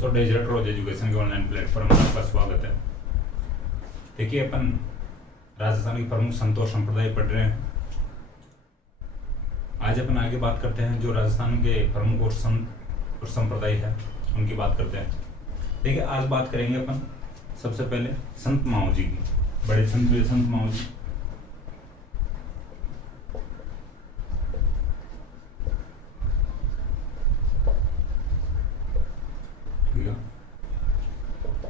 दोस्तों, डिजिटल रोज एजुकेशन के online platform में आपका स्वागत है। देखिए, अपन राजस्थान के प्रमुख संत और संप्रदाय पढ़ रहे हैं। आज अपन आगे बात करते हैं जो राजस्थान के प्रमुख और संत और संप्रदाय है उनकी बात करते हैं। देखिए, आज बात करेंगे अपन सबसे पहले संत माओ जी की। बड़े संत हुए संत माओ जी।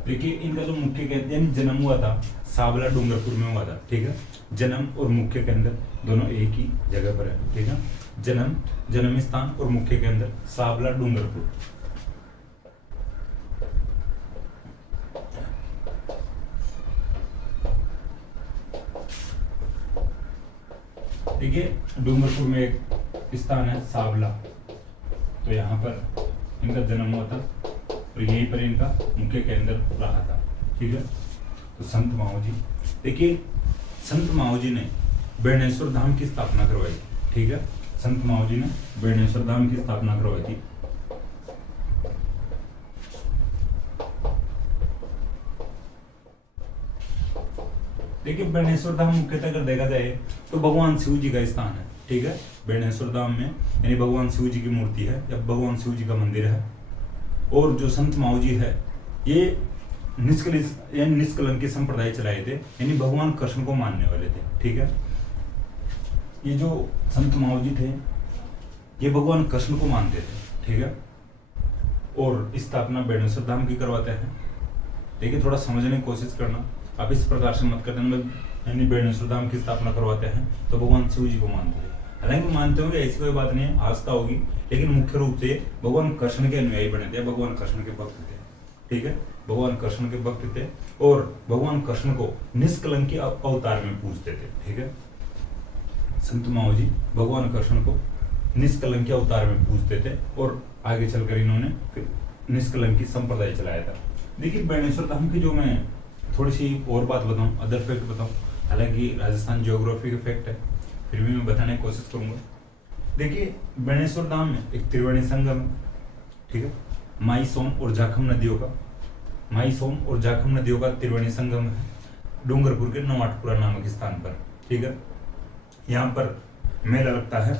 देखिए, इनका जो मुख्य केंद्र जन्म हुआ था सावला डूंगरपुर में हुआ था। ठीक है, जन्म और मुख्य केंद्र दोनों एक ही जगह पर है। ठीक है, जन्म स्थान और मुख्य केंद्र सावला डूंगरपुर। देखिए, डूंगरपुर में एक स्थान है सावला, तो यहाँ पर इनका जन्म हुआ था और यहीं पर इनका मुख्य केंद्र रहा था। ठीक है, तो संत माओ जी। देखिए, संत माओ जी ने बेणेश्वर धाम की स्थापना करवाई। ठीक है, संत माओ जी ने बेणेश्वर धाम की स्थापना करवाई थी। देखिए, बेणेश्वर धाम मुख्यतः अगर देखा जाए तो भगवान शिव जी का स्थान है। ठीक है, बेणेश्वर धाम में यानी भगवान शिव जी की मूर्ति है या भगवान शिव जी का मंदिर है। और जो संत माओ जी है ये निष्कलंकी संप्रदाय चलाए थे, यानी भगवान कृष्ण को मानने वाले थे। ठीक है, ये जो संत माओ जी थे ये भगवान कृष्ण को मानते थे। ठीक है, और स्थापना बेणेश्वर धाम की करवाते हैं। देखिए, थोड़ा समझने की कोशिश करना, आप इस प्रकार से मत करते यानी बेणेश्वर धाम की स्थापना करवाते हैं तो भगवान शिव जी को मानते थे। हालांकि मानते होंगे ऐसी कोई बात नहीं है, आस्था होगी, लेकिन मुख्य रूप से भगवान कृष्ण के अनुयायी बने थे, भगवान कृष्ण के भक्त थे। ठीक है, भगवान कृष्ण के भक्त थे और भगवान कृष्ण को निष्कलंकी अवतार में पूजते थे। ठीक है, संत माओ जी भगवान कृष्ण को निष्कलंकी अवतार में पूजते थे और आगे चलकर इन्होंने निष्कलंकी संप्रदाय चलाया था। देखिए, बेणेश्वर धाम की जो मैं थोड़ी सी और बात बताऊं, अदर फैक्ट बताऊं, हालांकि राजस्थान ज्योग्राफी के फैक्ट है फिर भी मैं बताने की कोशिश करूंगा। देखिए, बेणेश्वर धाम में एक त्रिवेणी संगम। ठीक है, माई सोम और जाखम नदियों का त्रिवेणी संगम है डूंगरपुर के नवाटपुरा नामक स्थान पर। ठीक है, यहाँ पर मेला लगता है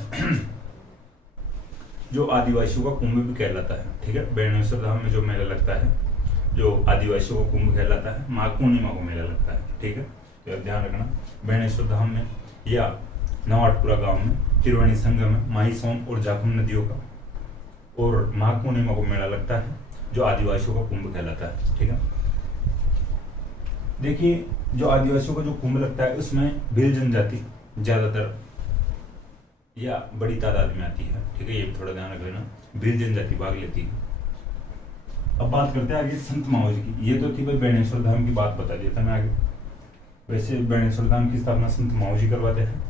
जो आदिवासियों का कुंभ भी कहलाता है। ठीक है, बेणेश्वर धाम में जो मेला लगता है जो आदिवासियों का कुंभ कहलाता है, माघ पूर्णिमा को मेला लगता है। ठीक है, तो ध्यान रखना, बेणेश्वर धाम में या नवाटपुरा गांव में त्रिवेणी संगम है माही सोम और जाखम नदियों का, और माघ पूर्णिमा को मेला लगता है जो आदिवासियों का कुंभ कहलाता है। ठीक है, देखिए, जो आदिवासियों का जो कुंभ लगता है उसमें भील जनजाति ज्यादातर या बड़ी तादाद में आती है। ठीक है, ये भी थोड़ा ध्यान रख लेना, भील जनजाति भाग लेती है। अब बात करते हैं आगे संत माओ जी की। ये तो थी भाई बेणेश्वर धाम की बात बता दिया था मैं आगे। वैसे बेणेश्वर धाम की स्थापना संत माओ जी करवाते हैं।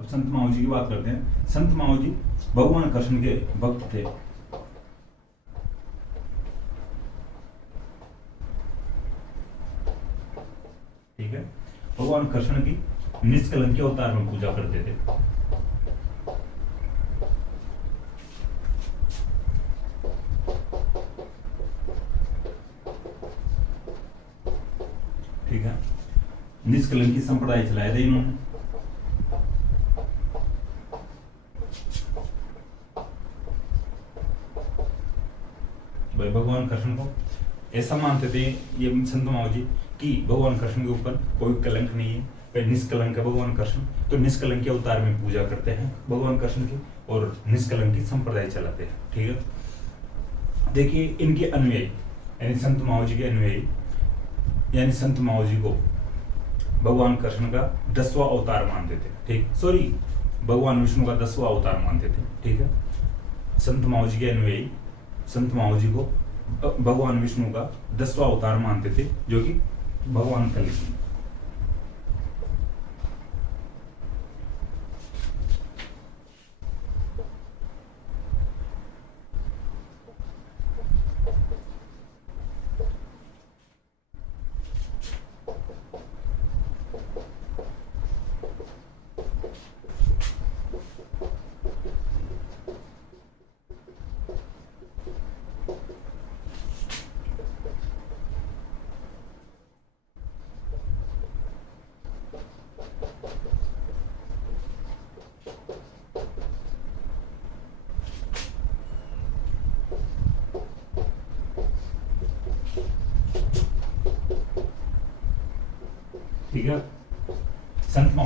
अब संत माओ जी की बात करते हैं। संत माओ जी भगवान कृष्ण के भक्त थे। ठीक है, भगवान कृष्ण की निष्कलंकी अवतार में पूजा करते थे। ठीक है, निष्कलंकी संप्रदाय चलाया था इन्होंने। भाई भगवान कृष्ण को ऐसा मानते थे ये संत माओ जी कि भगवान कृष्ण के ऊपर कोई कलंक नहीं है, भाई निष्कलंक है भगवान कृष्ण, तो निष्कलंकी अवतार में पूजा करते हैं भगवान कृष्ण की और निष्कलंकी संप्रदाय चलाते हैं। ठीक है, देखिए, इनके अनुयायी यानी संत माओ जी के अनुयायी यानी संत माओ जी को भगवान कृष्ण का 10वां अवतार मानते थे। ठीक, सॉरी, भगवान विष्णु का 10वां अवतार मानते थे। ठीक है, संत माओ जी के अनुयायी संत माओ जी को भगवान विष्णु का 10वां अवतार मानते थे, जो कि भगवान कलकी।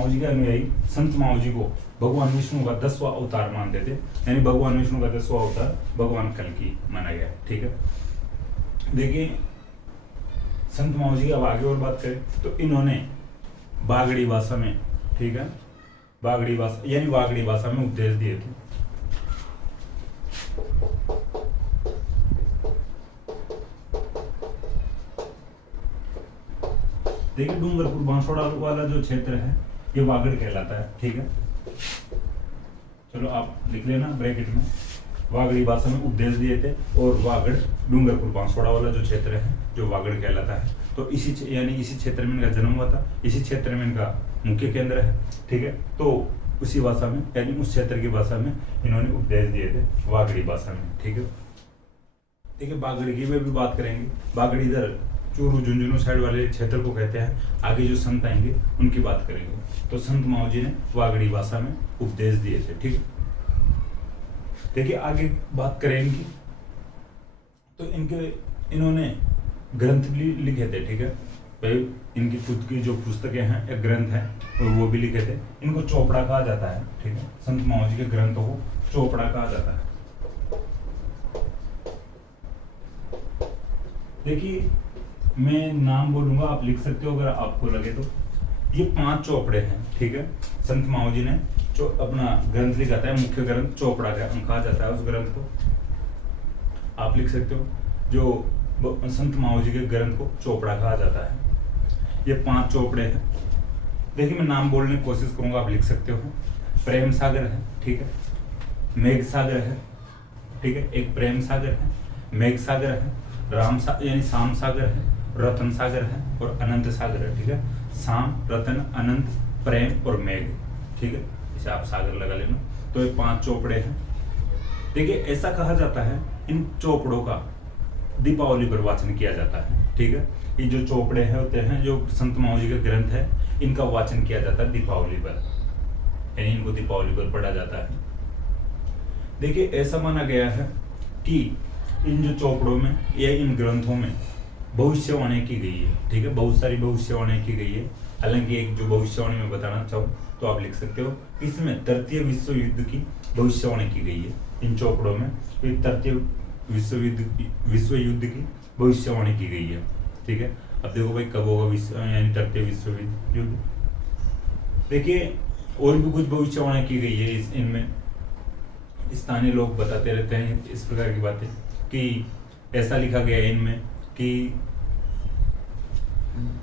माओजी के अनुयायी संत माओजी को भगवान विष्णु का 10वां अवतार मानते थे, यानी भगवान विष्णु का 10वां अवतार भगवान कल्कि माना गया, ठीक है। देखिए संत माओजी की अब आगे और बात करें तो इन्होंने बागड़ी भाषा में, ठीक है, बागड़ी भाषा यानी वागड़ी भाषा में उपदेश दिए थे। देखिए डूंगरपुर बांसवाड़ा वाला जो क्षेत्र है ये वागड़ कहलाता है, ठीक है। चलो आप लिख लेना ब्रैकेट में, वागड़ी भाषा में उपदेश दिए थे और वागड़ डूंगरपुर बांसवाड़ा वाला जो क्षेत्र है जो वागड़ कहलाता है। तो यानी इसी क्षेत्र में इनका जन्म हुआ था, इसी क्षेत्र में इनका मुख्य केंद्र है, ठीक है। तो उसी भाषा में यानी उस क्षेत्र की भाषा में इन्होंने उपदेश दिए थे, वागड़ी भाषा में, ठीक है। देखिए बागड़ी की भी बात करेंगे। बागड़ी इधर चूरू झुंझुनू साइड वाले क्षेत्र को कहते हैं। आगे जो संत आएंगे उनकी बात करेंगे। तो संत माओजी ने वागड़ी भाषा में उपदेश दिए थे, ठीक है। देखिए आगे बात करेंगे तो इन्होंने ग्रंथ भी लिखे थे, ठीक है भाई। इनकी खुद की जो पुस्तकें हैं एक ग्रंथ है और वो भी लिखे थे। इनको चोपड़ा कहा जाता है, ठीक है। संत माओजी के ग्रंथों को चोपड़ा कहा जाता है। देखिए मैं नाम बोलूंगा, आप लिख सकते हो अगर आपको लगे तो। ये 5 चोपड़े हैं, ठीक है। संत माओजी ने जो अपना ग्रंथ लिखा था, मुख्य ग्रंथ चोपड़ा कहा जाता है उस ग्रंथ को, आप लिख सकते हो। जो संत माओजी के ग्रंथ को चोपड़ा कहा जाता है। ये 5 चोपड़े हैं। देखिए मैं नाम बोलने की कोशिश करूंगा, आप लिख सकते हो। प्रेम सागर है, ठीक है। मेघ सागर है, ठीक है। एक प्रेम सागर है, मेघ सागर है, यानी शाम सागर है, रतन सागर है और अनंत सागर है, ठीक है। शाम, रतन, अनंत, प्रेम और मेघ, ठीक है। इसे आप सागर लगा लेना। तो ये 5 चोपड़े हैं। देखिए ऐसा कहा जाता है इन चोपड़ों का दीपावली पर वाचन किया जाता है, ठीक है। ये जो चोपड़े हैं होते हैं, जो संत माओजी का ग्रंथ है, इनका वाचन किया जाता है दीपावली पर, यानी इनको दीपावली पर पढ़ा जाता है। देखिए ऐसा माना गया है कि इन जो चोपड़ों में या इन ग्रंथों में भविष्यवाणी की गई है, ठीक है। बहुत सारी भविष्यवाणी की गई है। हालांकि एक जो भविष्यवाणी में बताना चाहूँ तो आप लिख सकते हो, इसमें तृतीय विश्व युद्ध की भविष्यवाणी की गई है इन चोपड़ों में। तृतीय विश्व युद्ध की भविष्यवाणी की गई है, ठीक है। अब देखो भाई कब होगा यानी तृतीय विश्व युद्ध। देखिए और भी कुछ भविष्यवाणी की गई है इनमें। स्थानीय लोग बताते रहते हैं इस प्रकार की बातें कि ऐसा लिखा गया है इनमें कि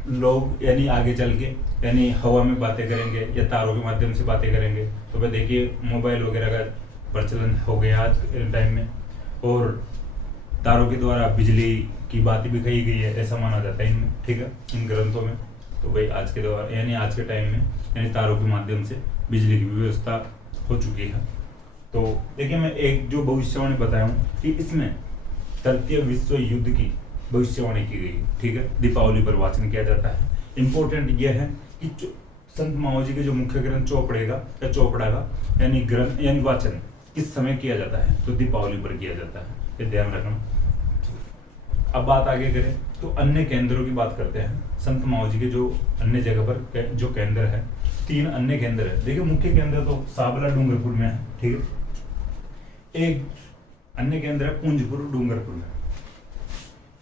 लोग यानी आगे चल के यानी हवा में बातें करेंगे या तारों के माध्यम से बातें करेंगे। तो भाई देखिए मोबाइल वगैरह का प्रचलन हो गया आज के टाइम में, और तारों के द्वारा बिजली की बात भी कही गई है, ऐसा माना जाता है इनमें, ठीक है, इन ग्रंथों में। तो भाई आज के द्वारा यानी आज के टाइम में यानी तारों के माध्यम से बिजली की व्यवस्था हो चुकी है। तो देखिए मैं एक जो भविष्यवाणी बताया हूँ कि इसमें तृतीय विश्व युद्ध की भविष्यवाणी की गई, ठीक है। दीपावली पर वाचन किया जाता है। इंपॉर्टेंट यह है कि संत माओजी के जो मुख्य ग्रंथ चोपड़ा का यानी ग्रंथ यानी वाचन किस समय किया जाता है, तो दीपावली पर किया जाता है, ये ध्यान रखना। अब बात आगे करें तो अन्य केंद्रों की बात करते हैं। संत माओजी के जो अन्य जगह पर जो केंद्र है, 3 अन्य केंद्र है। देखिए मुख्य केंद्र तो साबला डूंगरपुर में है, ठीक है। एक अन्य केंद्र है पुंजपुर डूंगरपुर में,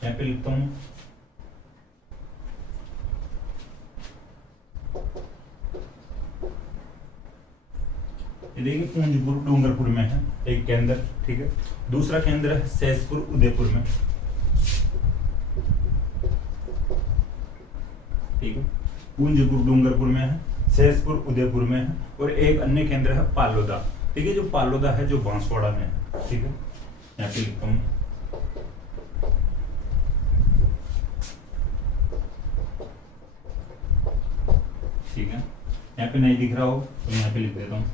यहाँ पे लिखता हूं। ये देखिए पुंजपुर डूंगरपुर में है एक केंद्र, ठीक है। दूसरा केंद्र है सहसपुर उदयपुर में, ठीक है। पुंजपुर डूंगरपुर में है, सहसपुर उदयपुर में है, और एक अन्य केंद्र है पालोदा। ठीक है, जो पालोदा है जो बांसवाड़ा में है, ठीक है। यहाँ पे लिखता हूं, ठीक है। यहाँ पे नहीं दिख रहा हो तो यहाँ पे लिख देता हूँ,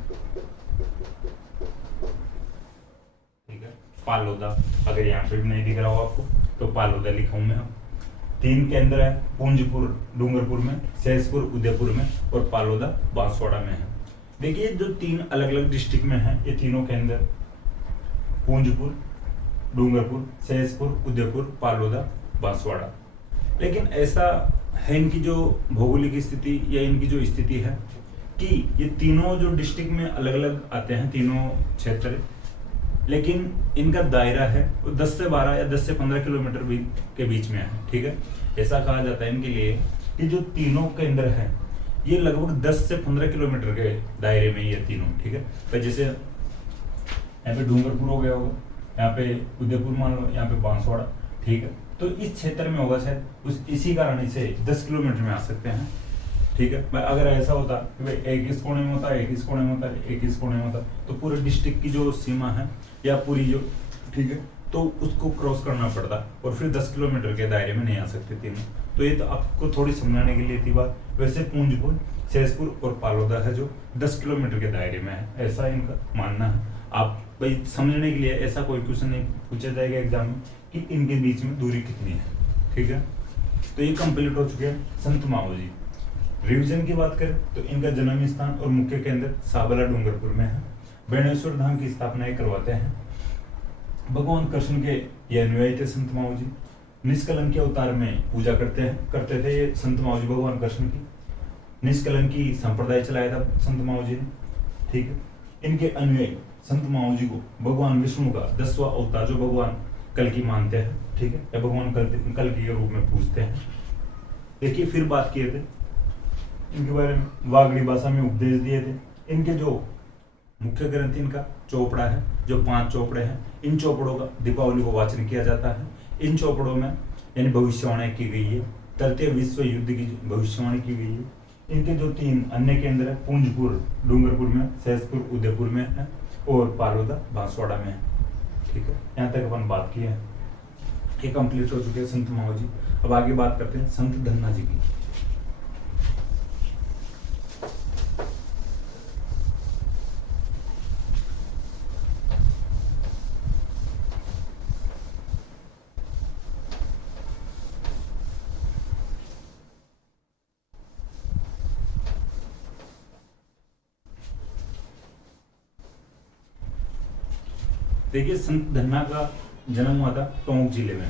ठीक है। पालोदा, अगर यहाँ पे भी नहीं दिख रहा हो आपको तो पालोदा लिखा हूं मैं। 3 केंद्र है, पुंजपुर डूंगरपुर में, सहसपुर उदयपुर में और पालोदा बांसवाड़ा में है। देखिए जो 3 अलग अलग डिस्ट्रिक्ट में है, ये तीनों केंद्र पुंजपुर डूंगरपुर, सहसपुर उदयपुर, पालोदा बांसवाड़ा। लेकिन ऐसा है इनकी जो भौगोलिक स्थिति या इनकी जो स्थिति है कि ये तीनों जो डिस्ट्रिक्ट में अलग अलग आते हैं, तीनों क्षेत्र, लेकिन इनका दायरा है वो 10 से 12 या 10 से 15 किलोमीटर के बीच में है। ठीक है, ऐसा कहा जाता है इनके लिए कि जो तीनों केंद्र हैं ये लगभग 10 से 15 किलोमीटर के दायरे में ये तीनों। ठीक है, तो जैसे यहाँ पे डूंगरपुर हो गया होगा, यहाँ पे उदयपुर मान लो, यहाँ पे बांसवाड़ा। ठीक है, तो इस क्षेत्र में होगा शायद, उस इसी कारण इसे 10 किलोमीटर में आ सकते हैं। ठीक है, अगर ऐसा होता कि भाई एक इस कोने में होता है, एक इस कोने में होता है, एक इस कोने में होता, तो पूरे डिस्ट्रिक्ट की जो सीमा है या पूरी जो, ठीक है, तो उसको क्रॉस करना पड़ता और फिर 10 किलोमीटर के दायरे में नहीं आ सकते तीनों। तो ये तो आपको थोड़ी समझाने के लिए थी बात। वैसे पूंजपुर, सहसपुर और पालोदा है जो 10 किलोमीटर के दायरे में है, ऐसा इनका मानना है। आप भाई समझने के लिए ऐसा कोई क्वेश्चन नहीं पूछा जाएगा एग्जाम में कि इनके बीच में दूरी कितनी है। ठीक है, तो ये कंप्लीट हो चुके हैं संत माओजी। रिवीजन की बात करें तो इनका जन्म स्थान और मुख्य केंद्र साबला डूंगरपुर में है। बेणेश्वर धाम की स्थापना ये करवाते हैं। भगवान कृष्ण के ये अनुयायी थे संत माओजी। निष्कलंक के अवतार में पूजा करते थे ये संत माओजी भगवान कृष्ण की। निष्कलंक की संप्रदाय चलाया था संत माओजी ने। ठीक है, इनके अनुयायी संत माओजी को भगवान विष्णु का 10वां अवतार जो भगवान कल्कि मानते हैं। ठीक है, या भगवान कल्कि के रूप में पूजते हैं। देखिए फिर बात किए थे इनके बारे में, वागड़ी भाषा में उपदेश दिए थे। इनके जो मुख्य ग्रंथ इनका चौपड़ा है, जो 5 चौपड़े हैं, इन चौपड़ों का दीपावली को वाचन किया जाता है। इन चौपड़ों में यानी भविष्यवाणी की गई है, तृतीय विश्व युद्ध की भविष्यवाणी की गई है। इनके जो 3 अन्य केंद्र है, पूंजपुर डूंगरपुर में, सहसपुर उदयपुर में है और पालोदा बांसवाड़ा में है। ठीक है, यहाँ तक अपन बात की है, ये कंप्लीट हो चुके हैं संत माओजी। अब आगे बात करते हैं संत धन्ना जी की। देखिए संत धन्ना का जन्म हुआ था टोंक जिले में।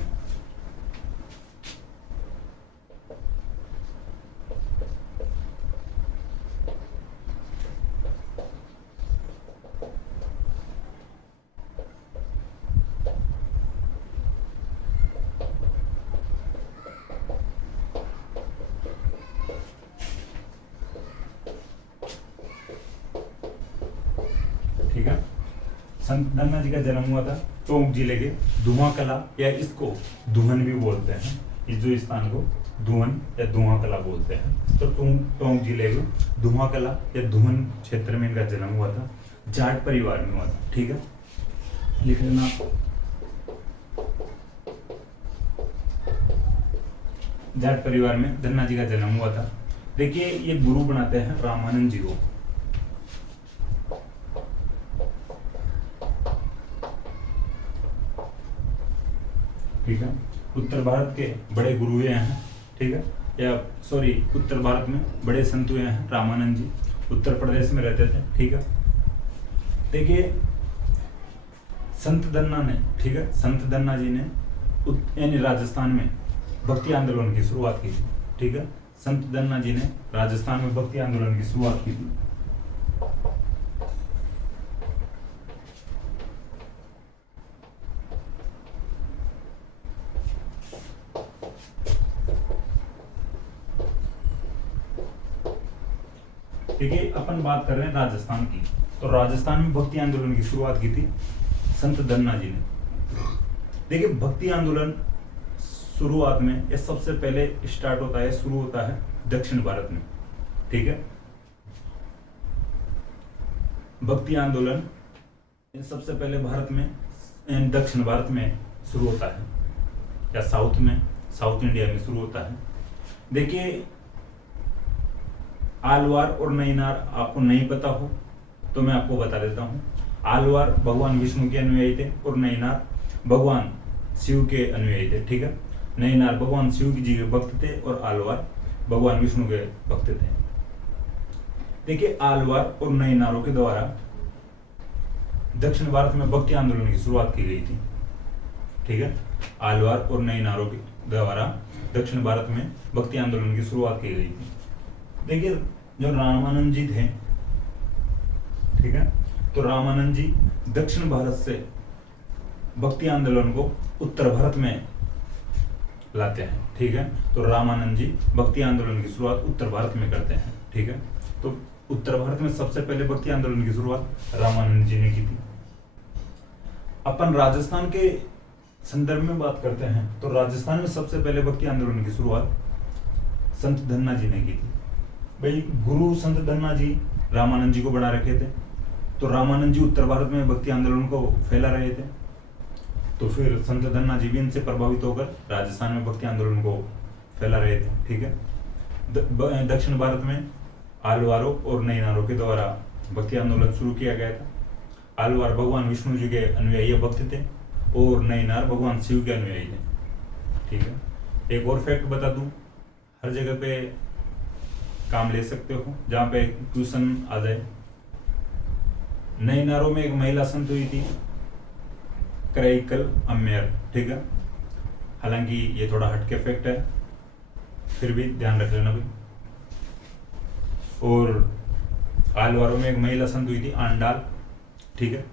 ठीक है, संत धन्ना जी का जन्म हुआ था टोंक जिले के धुआं कला, या इसको दुहन भी बोलते हैं। इस जो स्थान को दुहन या धुआं कला बोलते हैं। तो टोंक जिले में धुआं कला या दुहन क्षेत्र में इनका जन्म हुआ था। जाट परिवार में हुआ था। ठीक है, लिख लेना। जाट परिवार में धन्ना जी का जन्म हुआ था। देखिए ये गुरु बनाते हैं रामानंद जी को। ठीक है, उत्तर भारत के बड़े गुरु हुए हैं। ठीक है, या सॉरी उत्तर भारत में बड़े संत हुए हैं रामानंद जी, उत्तर प्रदेश में रहते थे। ठीक है, देखिए संत धन्ना ने, ठीक है, संत धन्ना जी ने यानी राजस्थान में भक्ति आंदोलन की शुरुआत की थी। ठीक है, संत धन्ना जी ने राजस्थान में भक्ति आंदोलन की शुरुआत की थी। देखिए अपन बात कर रहे हैं राजस्थान की, तो राजस्थान में भक्ति आंदोलन की शुरुआत की थी संत धन्ना जी ने। देखिए भक्ति आंदोलन शुरुआत में ये सबसे पहले स्टार्ट होता है, शुरू होता है दक्षिण भारत में। ठीक है, भक्ति आंदोलन सबसे पहले भारत में दक्षिण भारत में शुरू होता है, या साउथ इंडिया में शुरू होता है। देखिए आलवार और नैनार आपको नहीं पता हो तो मैं आपको बता देता हूँ। आलवार भगवान विष्णु के अनुयायी थे और नैनार भगवान शिव के अनुयायी थे। ठीक है, नैनार भगवान शिव जी के भक्त थे और आलवार भगवान विष्णु के भक्त थे। देखिए आलवार और नैनारों के द्वारा दक्षिण भारत में भक्ति आंदोलन की शुरुआत की गई थी। ठीक है, आलवार और नैनारों के द्वारा दक्षिण भारत में भक्ति आंदोलन की शुरुआत की गई थी। देखिए जो रामानंद जी थे ठीक है। तो रामानंद जी दक्षिण भारत से भक्ति आंदोलन को उत्तर भारत में लाते हैं, ठीक है। तो रामानंद जी भक्ति आंदोलन की शुरुआत उत्तर भारत में करते हैं, ठीक है। तो उत्तर भारत में सबसे पहले भक्ति आंदोलन की शुरुआत रामानंद जी ने की थी। अपन राजस्थान के संदर्भ में बात करते हैं तो राजस्थान में सबसे पहले भक्ति आंदोलन की शुरुआत संत धन्ना जी ने की थी। भाई गुरु संत धन्ना जी रामानंद जी को बना रखे थे, तो रामानंद जी उत्तर भारत में भक्ति आंदोलन को फैला रहे थे, तो फिर संत धन्ना जी भी इनसे प्रभावित होकर राजस्थान में भक्ति आंदोलन को फैला रहे थे, ठीक है। दक्षिण भारत में आलवारों और नैनारों के द्वारा भक्ति आंदोलन शुरू किया गया था। आलवार भगवान विष्णु जी के अनुयायी भक्त थे और नैनार भगवान शिव के अनुयायी थे, ठीक है। एक और फैक्ट बता दूं, हर जगह पे काम ले सकते हो जहां पे क्वेश्चन आ जाए। नैनारों में एक महिला संत हुई थी करैकल अम्मेर, ठीक है। हालांकि ये थोड़ा हटके फैक्ट है, फिर भी ध्यान रख लेना भाई। और आलवारों में एक महिला संत हुई थी आंडाल, ठीक है।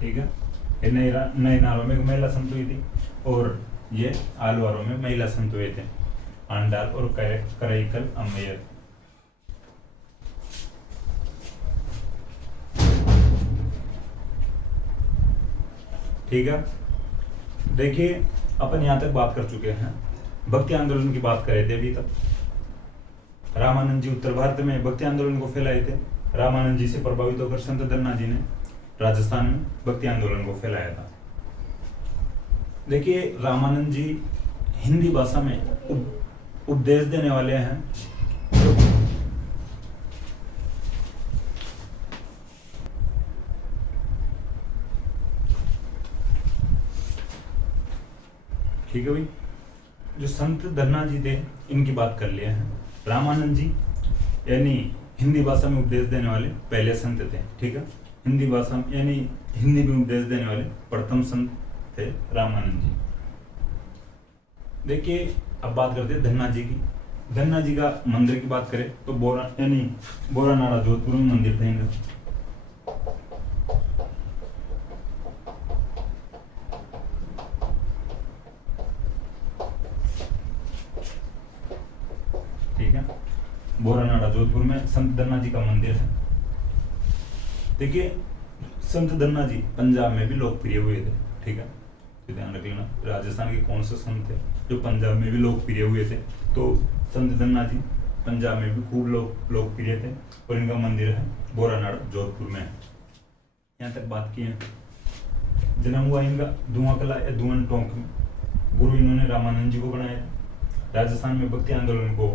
ठीक है, ये नैनारों में महिला संत हुई थी और ये आलवारों में महिला संत हुए थे आंडाल और करैकल अम्मेयर। ठीक है, देखिए अपन यहां तक बात कर चुके हैं, भक्ति आंदोलन की बात कर रहे थे अभी तक। रामानंद जी उत्तर भारत में भक्ति आंदोलन को फैलाए थे। रामानंद जी से प्रभावित होकर संत धन्ना जी ने राजस्थान में भक्ति आंदोलन को फैलाया था। देखिए रामानंद जी हिंदी भाषा में उपदेश देने वाले हैं। ठीक है भाई, जो संत धन्ना जी थे इनकी बात कर लिया है। रामानंद जी यानी हिंदी भाषा में उपदेश देने वाले पहले संत थे, ठीक है। हिंदी भाषा में यानी हिंदी में उपदेश देने वाले प्रथम संत थे रामानंद जी। देखिए अब बात करते हैं धन्ना जी की। धन्ना जी का मंदिर की बात करें तो बोरानाड़ा जोधपुर में मंदिर था इनका। ठीक है, बोरानाड़ा जोधपुर में संत धन्ना जी का मंदिर है। देखिए संत धन्ना जी पंजाब में भी लोकप्रिय हुए थे, ठीक है, तो ध्यान रख लेना। राजस्थान के कौन से संत थे जो पंजाब में भी लोकप्रिय हुए थे, तो संत धन्ना जी पंजाब में भी खूब लोकप्रिय थे और इनका मंदिर है बोरानाड़ा जोधपुर में। यहाँ तक बात की है। जन्म हुआ इनका धुआंकला या धुआं टोंक में। गुरु इन्होंने रामानंद जी को बनाया। राजस्थान में भक्ति आंदोलन को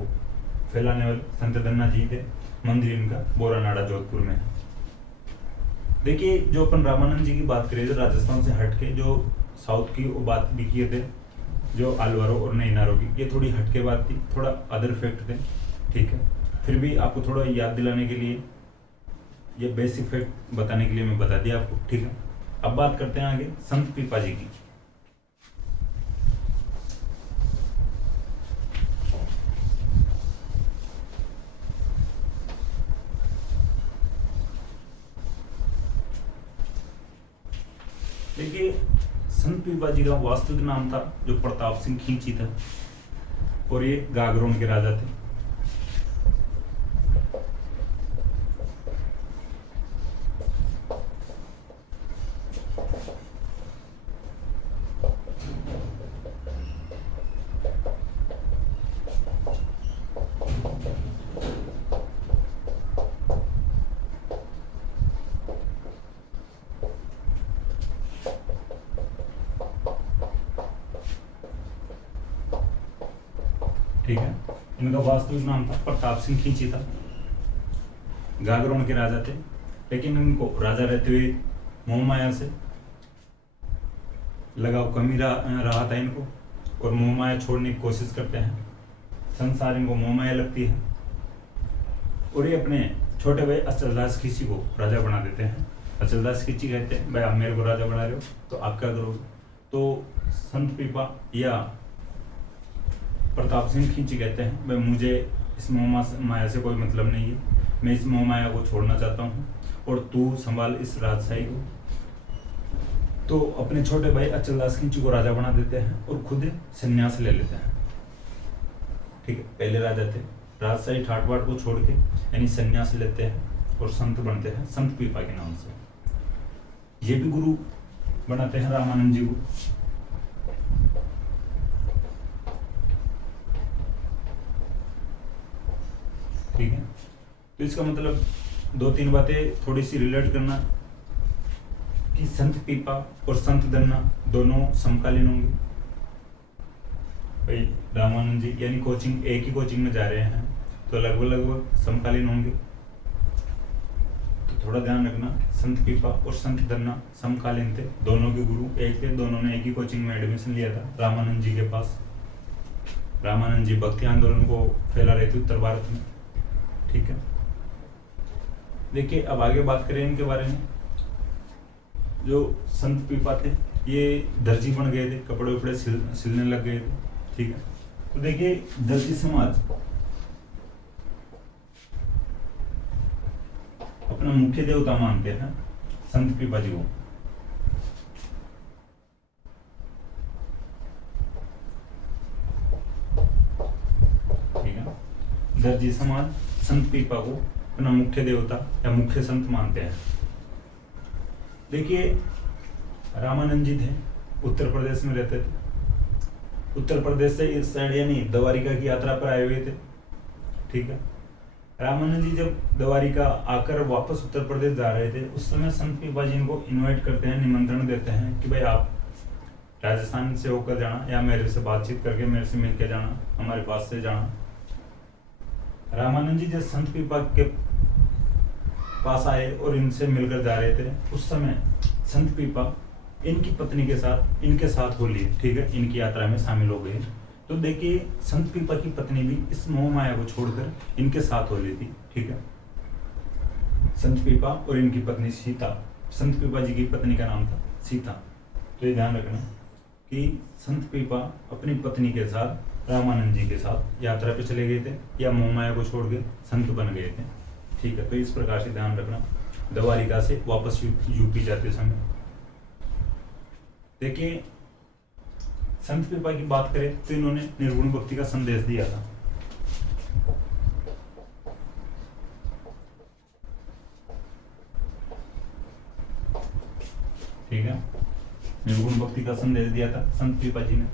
फैलाने वाले संत धन्ना जी थे। मंदिर इनका बोरानाड़ा जोधपुर में है। देखिए जो अपन रामानंद जी की बात करें, जो राजस्थान से हटके जो साउथ की वो बात भी किए थे, जो अलवारों और नैनारों की, ये थोड़ी हटके बात थी, थोड़ा अदर फैक्ट थे, ठीक है। फिर भी आपको थोड़ा याद दिलाने के लिए, ये बेसिक फैक्ट बताने के लिए मैं बता दिया आपको, ठीक है। अब बात करते हैं आगे संत पीपा जी की। देखिए संत पीपा जी का वास्तविक नाम था जो प्रताप सिंह खींची था और ये गागरोन के राजा थे। ठीक है, इनका वास्तविक नाम था प्रताप सिंह खींची था। गागरोन के राजा थे, लेकिन इनको राजा रहते हुए मोह माया से लगाव कम ही रहा था इनको, और मोह माया छोड़ने की कोशिश करते हैं। संसार इनको मोह माया लगती है और ये अपने छोटे भाई अचलदास खींची को राजा बना देते हैं। अचलदास खींची कहते हैं भाई आप मेरे को राजा बना रहे हो तो आप क्या करोगे। तो संत पीपा या प्रताप सिंह खींची कहते हैं भाई मुझे इस मोह माया से कोई मतलब नहीं है, मैं इस मोह माया को छोड़ना चाहता हूँ और तू संभाल इस राजशाही को। तो अपने छोटे भाई अचलदास खींची को राजा बना देते हैं और खुद संन्यास ले लेते हैं। ठीक है, पहले राजा थे, राजशाही ठाट बाट को छोड़ के यानी संन्यास लेते हैं और संत बनते हैं संत पीपा के नाम से। ये भी गुरु बनाते हैं रामानंद जी को। ठीक है, तो इसका मतलब 2-3 बातें थोड़ी सी रिलेट करना कि संत पीपा और संत दन्ना दोनों समकालीन होंगे। भाई रामानंद जी यानी कोचिंग एक ही कोचिंग में जा रहे हैं तो लगभग समकालीन होंगे। तो थोड़ा ध्यान रखना, संत पीपा और संत दन्ना समकालीन थे, दोनों के गुरु एक थे, दोनों ने एक ही कोचिंग में एडमिशन लिया था रामानंद जी के पास। रामानंद जी भक्ति आंदोलन को फैला रहे थे उत्तर भारत में। ठीक है, देखिए अब आगे बात करें इनके बारे में। जो संत पीपा थे ये दर्जी बन गए थे, कपड़े उपड़े सिलने लग गए थे। ठीक है, तो देखिए दर्जी समाज अपना मुख्य देवता मानते हैं संत पीपा जी को। ठीक है, दर्जी समाज संत पीपा को अपना मुख्य देवता या मुख्य संत मानते हैं। देखिए रामानंद जी थे, उत्तर प्रदेश में रहते थे। उत्तर प्रदेश से इस साइड यानी द्वारिका की यात्रा पर आए हुए थे। ठीक है, रामानंद जी जब द्वारिका आकर वापस उत्तर प्रदेश जा रहे थे उस समय संत पीपा जी इनको इनवाइट करते हैं, निमंत्रण देते हैं कि भाई आप राजस्थान से होकर जाना या मेरे से बातचीत करके मेरे से मिलकर जाना, हमारे पास से जाना। रामानंद जी जब संत पीपा के पास आए और इनसे मिलकर जा रहे थे उस समय संत पीपा इनकी पत्नी के साथ इनके साथ हो लिए। ठीक है, इनकी यात्रा में शामिल हो गए। तो देखिए संत पीपा की पत्नी भी इस मोह माया को छोड़कर इनके साथ हो ली थी। ठीक है, संत पीपा और इनकी पत्नी सीता, संत पीपा जी की पत्नी का नाम था सीता। तो ये ध्यान रखना कि संत पीपा अपनी पत्नी के साथ रामानंद जी के साथ यात्रा पे चले गए थे या मोह माया को छोड़ के संत बन गए थे। ठीक है, तो इस प्रकार से ध्यान रखना द्वारिका से वापस यूपी जाते समय। देखिए संत पीपा की बात करें तो इन्होंने निर्गुण भक्ति का संदेश दिया था। ठीक है, निर्गुण भक्ति का संदेश दिया था संत पीपा जी ने।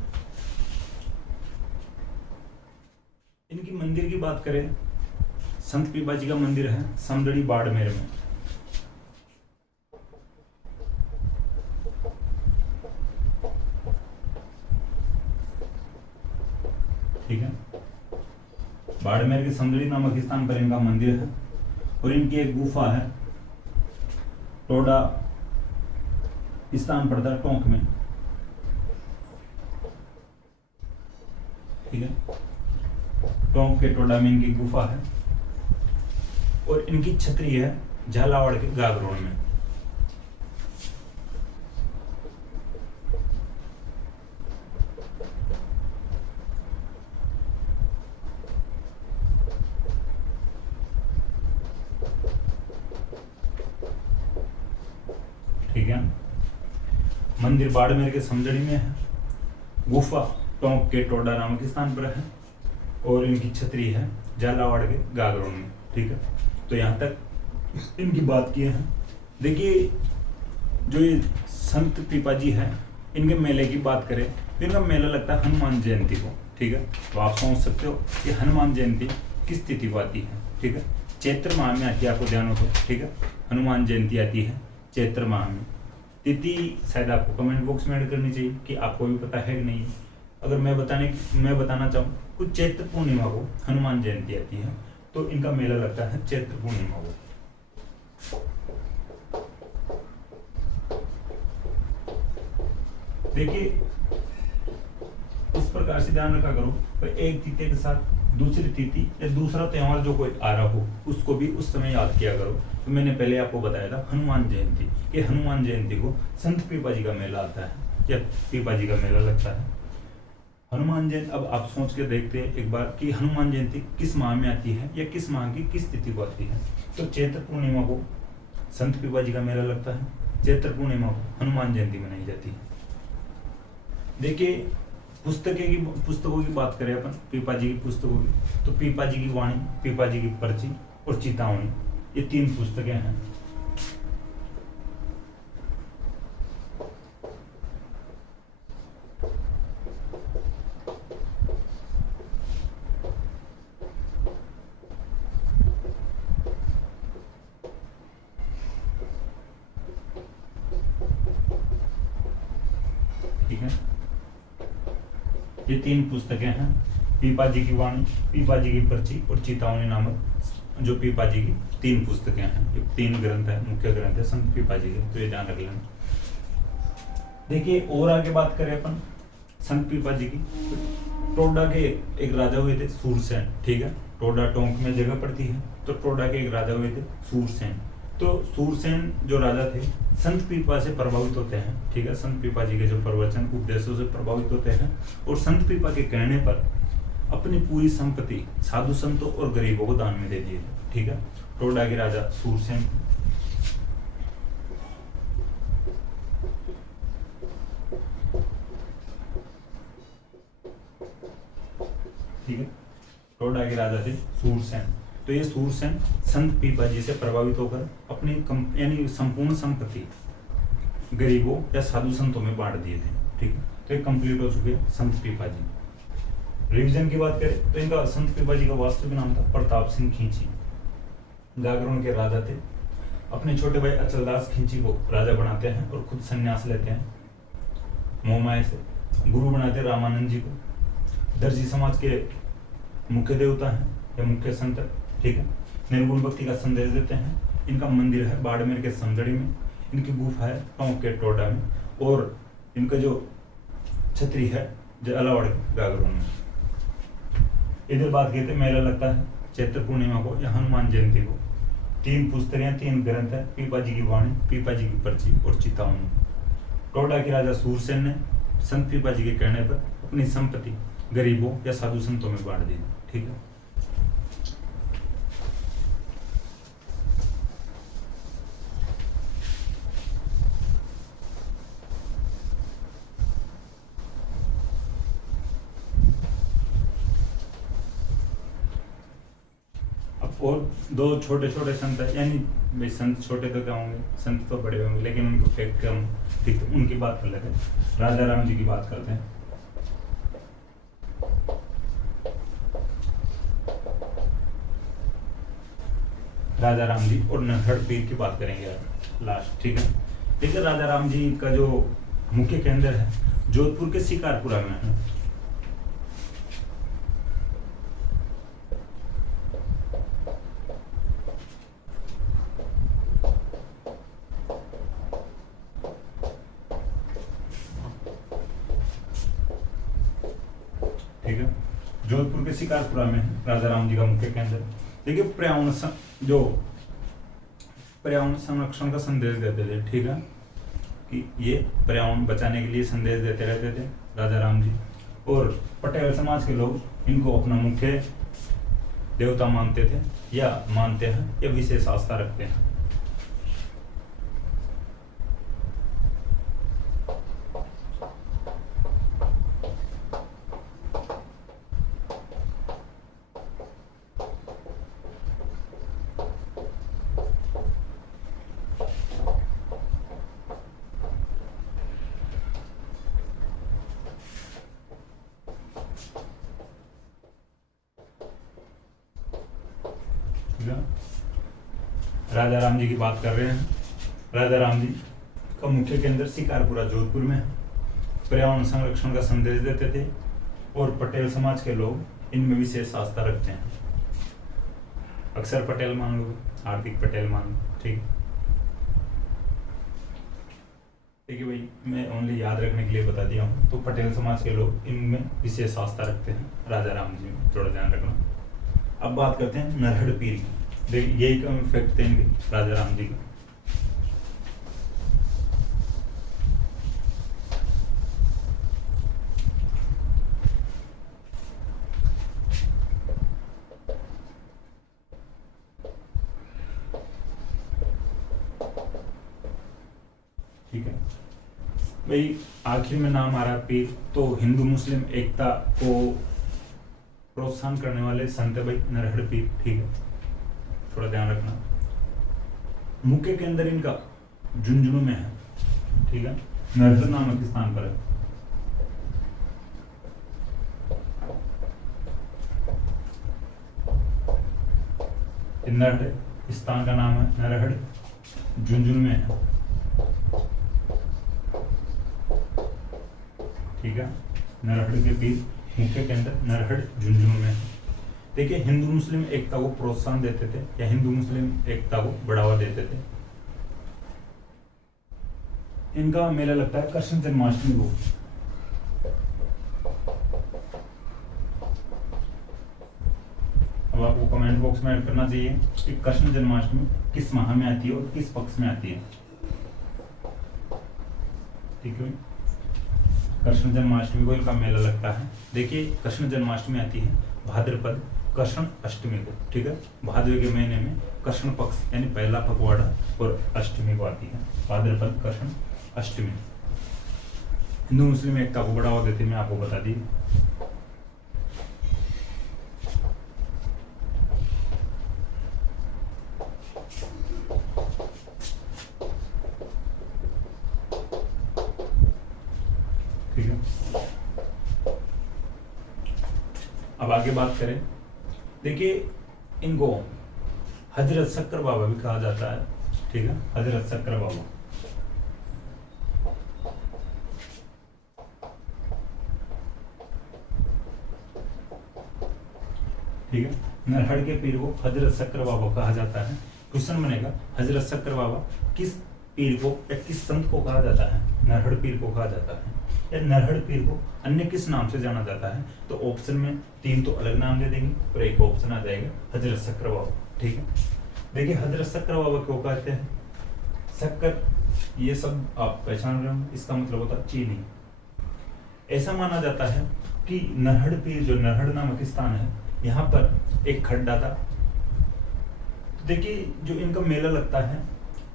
इनकी मंदिर की बात करें, संत पीपा जी का मंदिर है समदड़ी बाड़मेर में। ठीक है, बाड़मेर के समदड़ी नामक स्थान पर इनका मंदिर है और इनकी एक गुफा है, टोडा स्थान पड़ता है टोंक में। ठीक है, टोंक के टोडा में इनकी गुफा है और इनकी छतरी है झालावाड़ के गागरोड में। ठीक है, मंदिर बाड़मेर के समदड़ी में है, गुफा टोंक के टोडा नामक स्थान पर है और इनकी छतरी है झालावाड़ के गागरोड में। ठीक है, तो यहाँ तक इनकी बात की है। देखिए जो ये संत पीपा जी हैं इनके मेले की बात करें तो इनका मेला लगता है हनुमान जयंती को। ठीक है, तो आप समझ सकते हो कि हनुमान जयंती किस तिथि को आती है। ठीक है, चैत्र माह में आती है, आपको ध्यान हो तो। ठीक है, हनुमान जयंती आती है चैत्र माह में। तिथि शायद आपको कमेंट बॉक्स में ऐड करनी चाहिए कि आपको भी पता है कि नहीं। अगर मैं बताना चाहूँ कुछ चैत्र पूर्णिमा को हनुमान जयंती आती है तो इनका मेला लगता है चैत्र पूर्णिमा को। देखिए इस प्रकार से ध्यान रखा करो भाई, एक तिथि के साथ दूसरी तिथि या दूसरा त्योहार जो कोई आ रहा हो उसको भी उस समय याद किया करो। तो मैंने पहले आपको बताया था हनुमान जयंती, ये हनुमान जयंती को संत पीपा जी का मेला आता है या पीपा जी का मेला लगता है। हनुमान जयंती, अब आप सोच के देखते हैं एक बार कि हनुमान जयंती किस माह में आती है या किस माह की किस तिथि को आती है। तो चैत्र पूर्णिमा को संत पीपा जी का मेला लगता है, चैत्र पूर्णिमा को हनुमान जयंती मनाई जाती है। देखिए पुस्तकों की बात करें अपन, पीपा जी की पुस्तकों की, तो पीपा जी की वाणी, पीपा जी की पर्ची और चेतावनी, ये 3 पुस्तकें हैं। ठीक है, ये 3 पुस्तकें हैं, पीपा जी की वाणी, पीपा जी की पर्ची और चेतावनी नामक जो पीपा जी की 3 पुस्तकें हैं। ये 3 ग्रंथ है, मुख्य ग्रंथ है संत पीपा जी के, तो ये ध्यान रख लेना। देखिए और आगे बात करें अपन संत पीपा जी की, टोडा के एक राजा हुए थे सूरसेन। ठीक है, टोडा टोंक में जगह पड़ती है, तो टोडा के एक राजा हुए थे सूरसेन। तो सूरसेन जो राजा थे संत पीपा से प्रभावित होते हैं। ठीक है, संत पीपा जी के जो प्रवचन उपदेशों से प्रभावित होते हैं और संत पीपा के कहने पर अपनी पूरी संपत्ति साधु संतों और गरीबों को दान में दे दिए थे। ठीक है, टोडा के राजा सूरसेन। ठीक है, टोडा के राजा थे सूरसेन। तो ये सूरसेन संत पीपा जी से प्रभावित होकर अपनी यानी संपूर्ण संपत्ति गरीबों या साधु संतों में बांट दिए थे। ठीक है, तो ये कंप्लीट हो चुके संत पीपा जी। रिवीजन की बात करें तो इनका संत पीपा जी का वास्तविक नाम था प्रताप सिंह खींची, गागरोन के राजा थे। अपने छोटे भाई अचलदास खींची को राजा बनाते हैं और खुद संन्यास लेते हैं मोहमाया से। गुरु बनाते रामानंद जी को। दर्जी समाज के मुख्य देवता हैं या मुख्य संत। ठीक है, निर्गुण भक्ति का संदेश देते हैं। इनका मंदिर है बाड़मेर के समदड़ी में, इनकी गुफा है टोंक के टोडा में, और इनका जो छतरी है जो अलावड़ गागरोन में। इधर बात कहते मेला लगता है चैत्र पूर्णिमा को या हनुमान जयंती को। 3 पुस्तकें, 3 ग्रंथ है, पीपा जी की वाणी, पीपा जी की पर्ची और चेतावनी। टोडा के राजा सूरसेन ने संत पीपा जी के कहने पर अपनी संपत्ति गरीबों या साधु संतों में बांट दी। ठीक है, और 2 छोटे छोटे संत है, यानी भाई संत छोटे तो क्या होंगे, संत तो बड़े होंगे लेकिन उनको फेंक के हम ठीक है उनकी बात कर लेते हैं। राजा राम जी की बात करते हैं। राजा राम जी और नरहड़ पीर की बात करेंगे लास्ट। ठीक है, देखिए राजा राम जी का जो मुख्य केंद्र है जोधपुर के शिकारपुरा में है। ठीक है, जोधपुर के शिकारपुरा में है राजा राम जी का मुख्य केंद्र। देखिए पर्यावरण संरक्षण का संदेश देते थे। ठीक है, कि ये पर्यावरण बचाने के लिए संदेश देते रहते थे राजा राम जी। और पटेल समाज के लोग इनको अपना मुख्य देवता मानते थे या मानते हैं या विशेष आस्था रखते हैं। राजा राम जी की बात कर रहे हैं। राजा राम जी का मुख्य केंद्र शिकारपुरा जोधपुर में है। पर्यावरण संरक्षण का संदेश देते थे और पटेल समाज के लोग इनमें विशेष आस्था रखते हैं। अक्सर पटेल मान लो, हार्दिक पटेल मान लो। ठीक, देखिए भाई, मैं ओनली याद रखने के लिए बता दिया हूँ। तो पटेल समाज के लोग इनमें विशेष आस्था रखते हैं, राजा राम जी में, थोड़ा ध्यान रखना। अब बात करते हैं नरहड़ पीर की। देखिए यही कम इफेक्ट थे इनके, राजा राम जी के। ठीक है भाई, आखिर में नाम आ रहा है पीर, तो हिंदू मुस्लिम एकता को प्रोत्साहन करने वाले संत भाई नरहड़ पीर। ठीक है, थोड़ा ध्यान रखना। मुक्के के अंदर इनका झुंझुनू में है। ठीक है, नरहड़ नामक स्थान पर है। नरहड़ स्थान का नाम है नरहड़, झुंझुनू में है। ठीक है, नरहड़ के पीर मुख्य के अंदर नरहड़ झुंझुनू में है। देखिए हिंदू मुस्लिम एकता को प्रोत्साहन देते थे या हिंदू मुस्लिम एकता को बढ़ावा देते थे। इनका मेला लगता है कृष्ण जन्माष्टमी को। अब आपको कमेंट बॉक्स में ऐड करना चाहिए कि कृष्ण जन्माष्टमी किस माह में आती है और किस पक्ष में आती है। ठीक है, कृष्ण जन्माष्टमी को इनका मेला लगता है। देखिए कृष्ण जन्माष्टमी आती है भाद्रपद कृष्ण अष्टमी को। ठीक है, भाद्र के महीने में कृष्ण पक्ष यानी पहला पखवाड़ा और अष्टमी को आती है, भाद्रपद कृष्ण अष्टमी। हिंदू मुस्लिम एकता को बढ़ावा देते मैं आपको बता दी। ठीक है, अब आगे बात करें। देखिए इनको हजरत शक्कर बाबा भी कहा जाता है। ठीक है, हजरत शक्कर बाबा। ठीक है, नरहड़ के पीर को हजरत शक्कर बाबा कहा जाता है। क्वेश्चन बनेगा हजरत शक्कर बाबा किस पीर को या किस संत को कहा जाता है? नरहड़ पीर को कहा जाता है। या नरहड़ पीर को अन्य किस नाम से जाना जाता है? तो ऑप्शन में 3 तो अलग नाम दे देंगे और एक ऑप्शन आ जाएगा हजरत शक्कर बाबा। ठीक है, देखिए हजरत शक्कर बाबा क्यों कहते हैं? शक्कर ये सब आप पहचान रहे हो, इसका मतलब होता है चीनी। ऐसा माना जाता है कि नरहड़ पीर जो नरहड़ नामक स्थान है, यहाँ पर एक खड्डा था। देखिए जो इनका मेला लगता है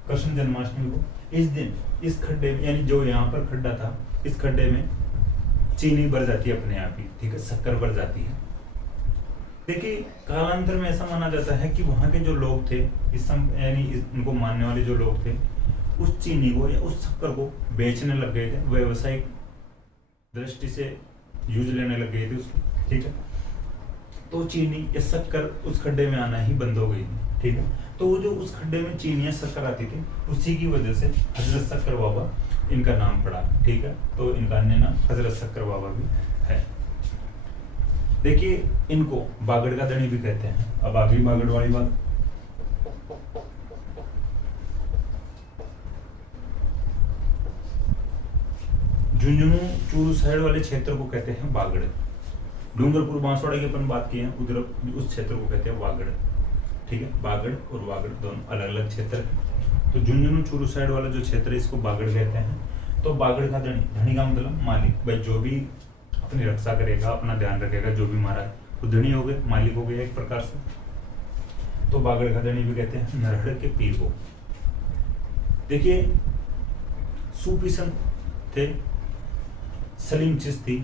कृष्ण जन्माष्टमी को, इस दिन इस खड्डे में यानी जो यहाँ पर खड्डा था, इस खड्डे में चीनी भर जाती है अपने आप ही। ठीक है, शक्कर भर जाती है। देखिए कालांतर में ऐसा माना जाता है कि वहां के जो लोग थे, यानी इनको मानने वाले जो लोग थे, उस चीनी को या उस शक्कर को बेचने लग गए थे, व्यवसायिक दृष्टि से यूज लेने लग गए थे उसको। ठीक है, तो चीनी या शक्कर उस खड्डे में आना ही बंद हो गई। ठीक है, तो वो जो उस खड्डे में चीनी या शक्कर आती थी, उसी की वजह से हजरत शक्कर बाबा इनका नाम पड़ा। ठीक है, तो इनका अन्य नाम हजरत शक्कर बाबा भी है। देखिए इनको बागड़ का धनी भी कहते हैं। अब आगे बागड़ वाली बात। झुंझुनू चूरू साइड वाले क्षेत्र को कहते हैं बागड़। डूंगरपुर बांसवाड़ा की अपन बात की है, उधर उस क्षेत्र को कहते हैं वागड़। ठीक है, बागड़ और वागड़ दोनों अलग अलग क्षेत्र है। तो झुंझुनू चूरू साइड वाला जो क्षेत्र है इसको बागड़ कहते हैं। तो बागड़ का धनी, धनी का मतलब मालिक, भाई जो भी अपनी रक्षा करेगा, अपना ध्यान रखेगा, जो भी मारा है वो धनी हो गए, मालिक हो गया एक प्रकार से। तो बागड़ का धनी भी कहते हैं नरहड़ के पीर को। देखिए सूफी संत थे सलीम चिश्ती।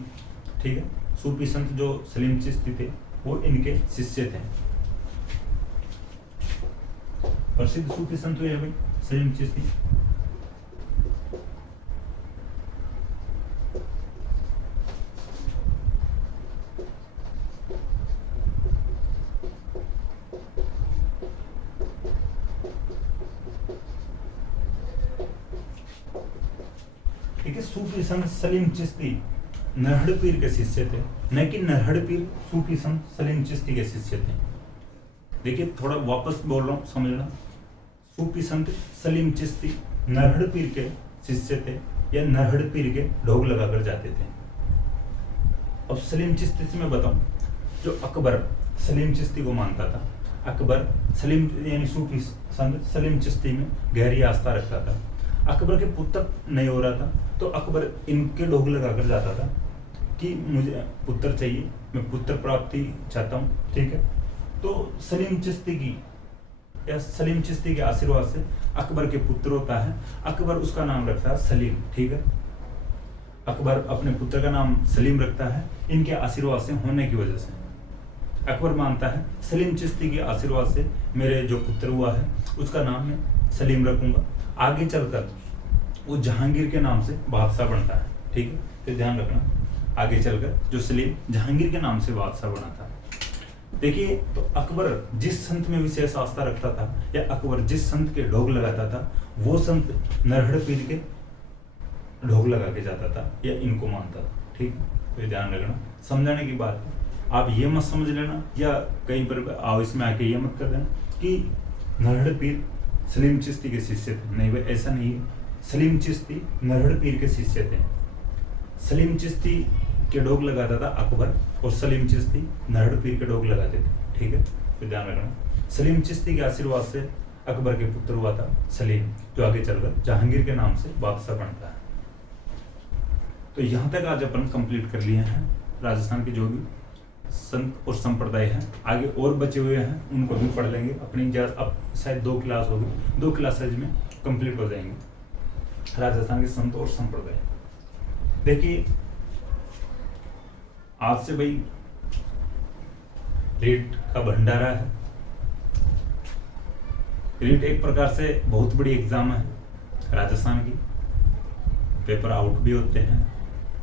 ठीक है, सूफी संत जो सलीम चिश्ती थे वो इनके शिष्य थे। प्रसिद्ध सूफी संत हुए भाई सलीम चिश्ती। ठीक है, सूफी संत सलीम चिश्ती नरहड़ पीर के शिष्य थे, न कि नरहड़ पीर सूफी संत सलीम चिश्ती के शिष्य थे। देखिए थोड़ा वापस बोल रहा हूं, समझना। सूफी संत सलीम चिश्ती नरहड़ पीर के शिष्य थे, या नरहड़ पीर के ढोग लगाकर जाते थे। अब सलीम चिश्ती से मैं बताऊं, जो अकबर सलीम चिश्ती को मानता था, अकबर सलीम यानी सूफी संत सलीम चिश्ती में गहरी आस्था रखता था। अकबर के पुत्र नहीं हो रहा था तो अकबर इनके ढोग लगाकर जाता था कि मुझे पुत्र चाहिए, मैं पुत्र प्राप्ति चाहता हूँ, ठीक है। तो सलीम चिश्ती के आशीर्वाद से अकबर के पुत्र होता है। अकबर उसका नाम रखता है सलीम, ठीक है। अकबर अपने पुत्र का नाम सलीम रखता है इनके आशीर्वाद से होने की वजह से। अकबर मानता है सलीम चिश्ती के आशीर्वाद से मेरे जो पुत्र हुआ है उसका नाम मैं सलीम रखूंगा। आगे चलकर वो जहांगीर के नाम से बादशाह बनता है, ठीक है। तो ध्यान रखना, आगे चलकर जो सलीम जहांगीर के नाम से बादशाह बना था। देखिए, तो अकबर जिस संत में विशेष आस्था रखता था या अकबर जिस संत के ढोग लगाता था वो संत नरहड़ पीर के ढोग लगा के जाता था या इनको मानता था, ठीक है। तो ध्यान रखना, समझाने की बात है। आप ये मत समझ लेना या कहीं पर आओ इसमें आके ये मत कर देना कि नरहड़ पीर सलीम चिश्ती के शिष्य थे। नहीं भाई, ऐसा नहीं है। सलीम चिश्ती नरहड़ पीर के शिष्य थे। सलीम चिश्ती के ढोग लगाता था अकबर और सलीम चिश्ती नरहड़ पीर के ढोग लगाते थे, ठीक है। तो ध्यान रखना, सलीम चिश्ती के आशीर्वाद से अकबर के पुत्र हुआ था सलीम, जो आगे चलकर जहांगीर के नाम से बादशाह बनता है। तो यहाँ तक आज अपन कंप्लीट कर लिए हैं राजस्थान के जो भी संत और संप्रदाय हैं। आगे और बचे हुए हैं उनको भी पढ़ लेंगे। अपनी अब शायद 2 क्लास होगी, 2 क्लासेज में कंप्लीट हो जाएंगे राजस्थान के संत और संप्रदाय। देखिए, आज से भाई रीट का भंडारा है। रीट एक प्रकार से बहुत बड़ी एग्जाम है राजस्थान की। पेपर आउट भी होते हैं।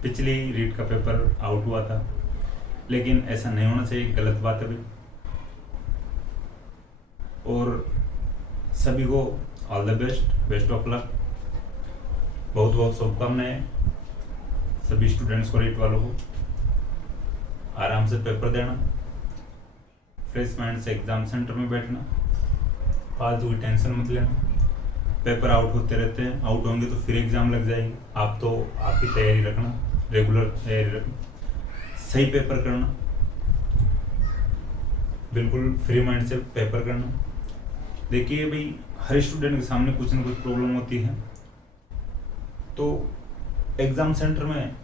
पिछली रीट का पेपर आउट हुआ था, लेकिन ऐसा नहीं होना चाहिए, गलत बात है भाई। और सभी को all the best, best of luck, बहुत बहुत शुभकामनाएं सभी स्टूडेंट्स को, रीट वालों को। आराम से पेपर देना, फ्रेश माइंड से एग्जाम सेंटर में बैठना, फालतू की टेंशन मत लेना। पेपर आउट होते रहते हैं, आउट होंगे तो फिर एग्जाम लग जाएंगे। आप तो आपकी तैयारी रखना, रेगुलर तैयारी रखना, सही पेपर करना, बिल्कुल फ्री माइंड से पेपर करना। देखिए भाई, हर स्टूडेंट के सामने कुछ ना कुछ प्रॉब्लम होती है, तो एग्जाम सेंटर में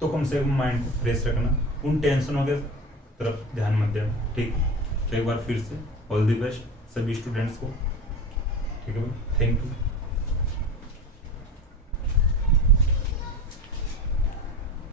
तो कम से कम माइंड को फ्रेश रखना, उन टेंशनों के तरफ ध्यान मत देना, ठीक। तो एक बार फिर से ऑल द बेस्ट सभी स्टूडेंट्स को, ठीक है भाई, थैंक यू।